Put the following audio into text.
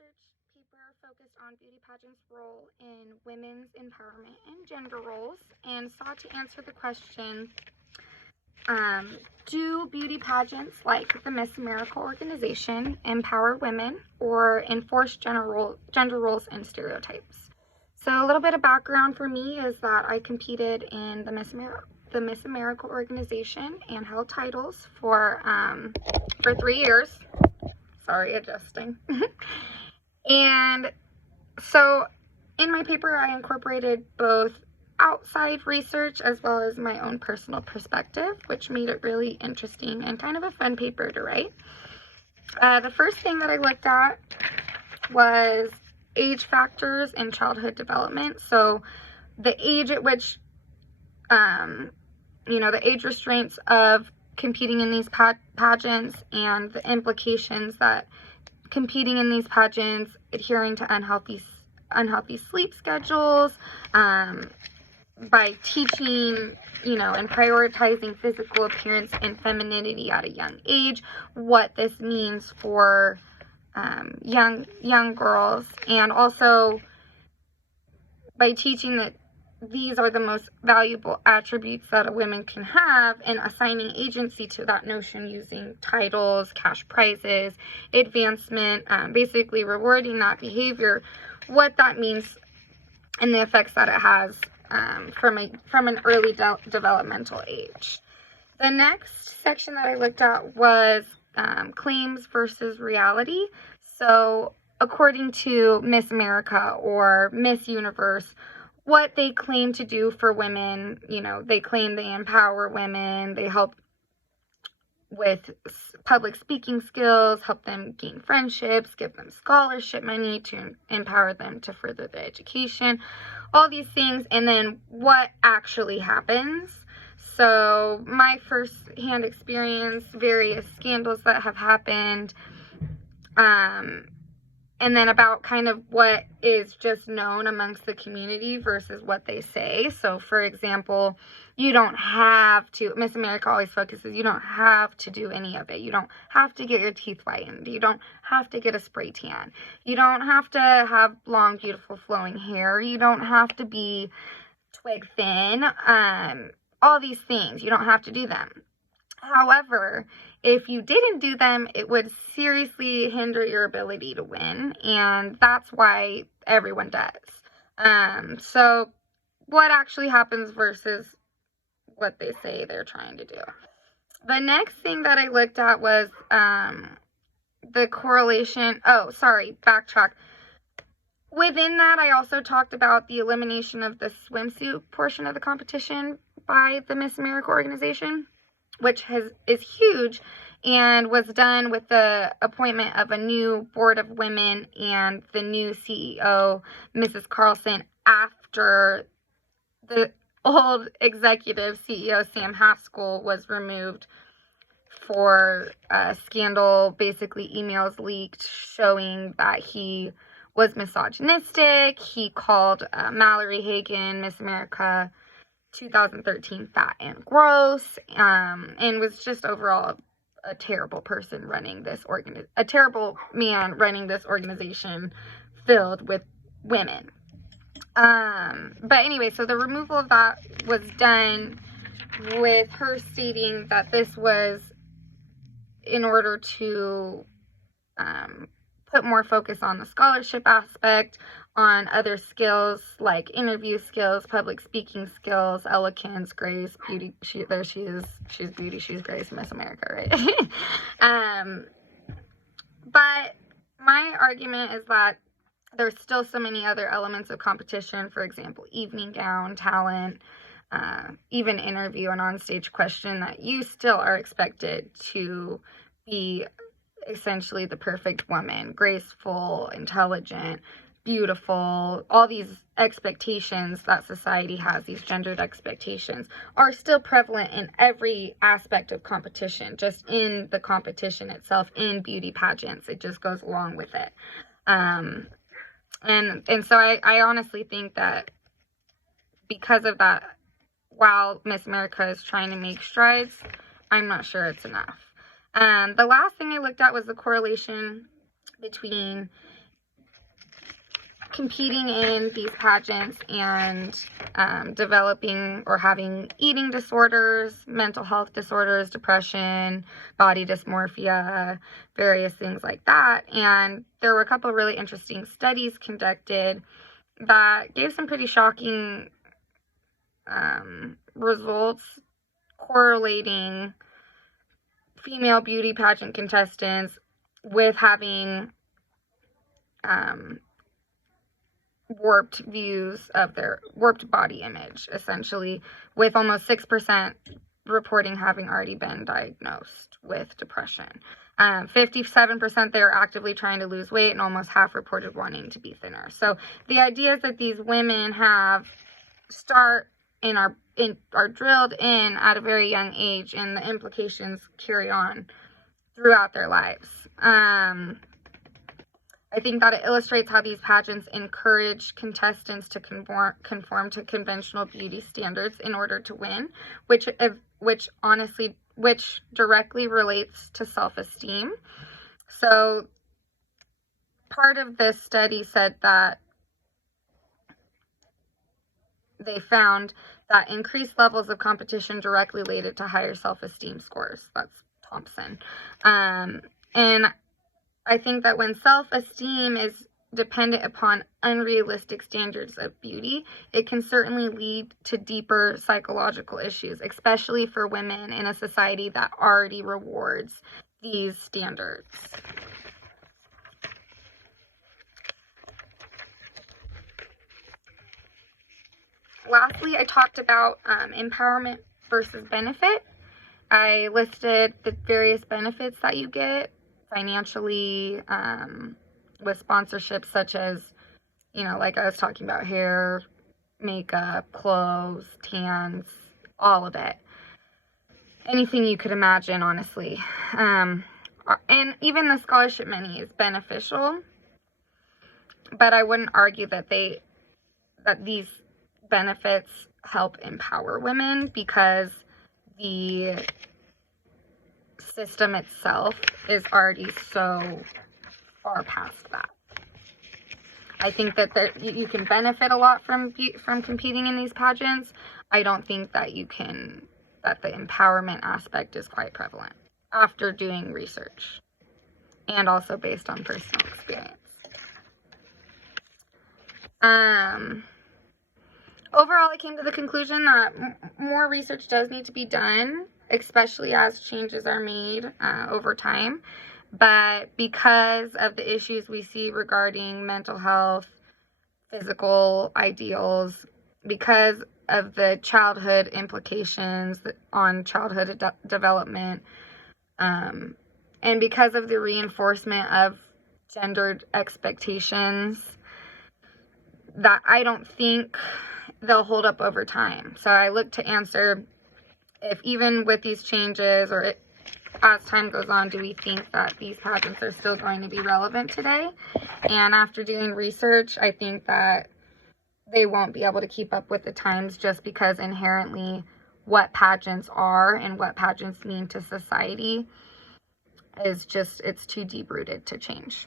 research paper focused on beauty pageants' role in women's empowerment and gender roles and sought to answer the question, do beauty pageants like the Miss America organization empower women or enforce gender roles and stereotypes? So a little bit of background for me is that I competed in the Miss America organization and held titles for 3 years. Sorry, adjusting. And so in my paper, I incorporated both outside research as well as my own personal perspective, which made it really interesting and kind of a fun paper to write. The first thing that I looked at was age factors in childhood development. So the age at which, the age restraints of competing in these pageants and the implications that competing in these pageants, adhering to unhealthy sleep schedules, by teaching, and prioritizing physical appearance and femininity at a young age, what this means for young girls, and also by teaching that these are the most valuable attributes that a woman can have, and assigning agency to that notion using titles, cash prizes, advancement, basically rewarding that behavior, what that means and the effects that it has from an early developmental age. The next section that I looked at was claims versus reality. So according to Miss America or Miss Universe, what they claim to do for women, they claim they empower women, they help with public speaking skills, help them gain friendships, give them scholarship money to empower them to further their education, all these things, and then what actually happens. So my first-hand experience, various scandals that have happened, and then about kind of what is just known amongst the community versus what they say. So, for example, you don't have to, Miss America always focuses, you don't have to do any of it. You don't have to get your teeth whitened. You don't have to get a spray tan. You don't have to have long, beautiful, flowing hair. You don't have to be twig thin. All these things, you don't have to do them. However, if you didn't do them, it would seriously hinder your ability to win, and that's why everyone does. So what actually happens versus what they say they're trying to do. The next thing that I looked at was the correlation. Oh, sorry, backtrack. Within that, I also talked about the elimination of the swimsuit portion of the competition by the Miss America organization, which is huge, and was done with the appointment of a new board of women and the new CEO, Mrs. Carlson, after the old executive CEO, Sam Haskell, was removed for a scandal, basically emails leaked showing that he was misogynistic. He called Mallory Hagan, Miss America 2013, fat and gross, and was just overall a terrible person running this a terrible man running this organization filled with women. But anyway, so the removal of that was done with her stating that this was in order to put more focus on the scholarship aspect, on other skills like interview skills, public speaking skills, eloquence, grace, beauty. She's beauty, she's grace, Miss America, right? But my argument is that there's still so many other elements of competition, for example, evening gown, talent, even interview and onstage question, that you still are expected to be essentially the perfect woman, graceful, intelligent, beautiful. All these expectations that society has, these gendered expectations, are still prevalent in every aspect of competition, just in the competition itself, in beauty pageants. It just goes along with it. And so I honestly think that because of that, while Miss America is trying to make strides, I'm not sure it's enough. The last thing I looked at was the correlation between competing in these pageants and developing or having eating disorders, mental health disorders, depression, body dysmorphia, various things like that. And there were a couple of really interesting studies conducted that gave some pretty shocking results correlating female beauty pageant contestants with having warped views of their warped body image, essentially, with almost 6% reporting having already been diagnosed with depression. 57% they were actively trying to lose weight, and almost half reported wanting to be thinner. So the idea is that these women are drilled in at a very young age, and the implications carry on throughout their lives. I think that it illustrates how these pageants encourage contestants to conform to conventional beauty standards in order to win, which directly relates to self-esteem. So part of this study said that they found that increased levels of competition directly related to higher self-esteem scores. That's Thompson. And I think that when self-esteem is dependent upon unrealistic standards of beauty, it can certainly lead to deeper psychological issues, especially for women in a society that already rewards these standards. Lastly, I talked about empowerment versus benefit. I listed the various benefits that you get financially, with sponsorships such as, like I was talking about, hair, makeup, clothes, tans, all of it. Anything you could imagine, honestly. And even the scholarship money is beneficial, but I wouldn't argue that these benefits help empower women, because the system itself is already so far past that. I think that you can benefit a lot from competing in these pageants. I don't think that that the empowerment aspect is quite prevalent after doing research and also based on personal experience. Overall, I came to the conclusion that more research does need to be done, especially as changes are made over time. But because of the issues we see regarding mental health, physical ideals, because of the childhood implications on childhood development, and because of the reinforcement of gendered expectations, that I don't think they'll hold up over time. So I look to answer if even with these changes or as time goes on, do we think that these pageants are still going to be relevant today? And after doing research, I think that they won't be able to keep up with the times, just because inherently what pageants are and what pageants mean to society is it's too deep-rooted to change.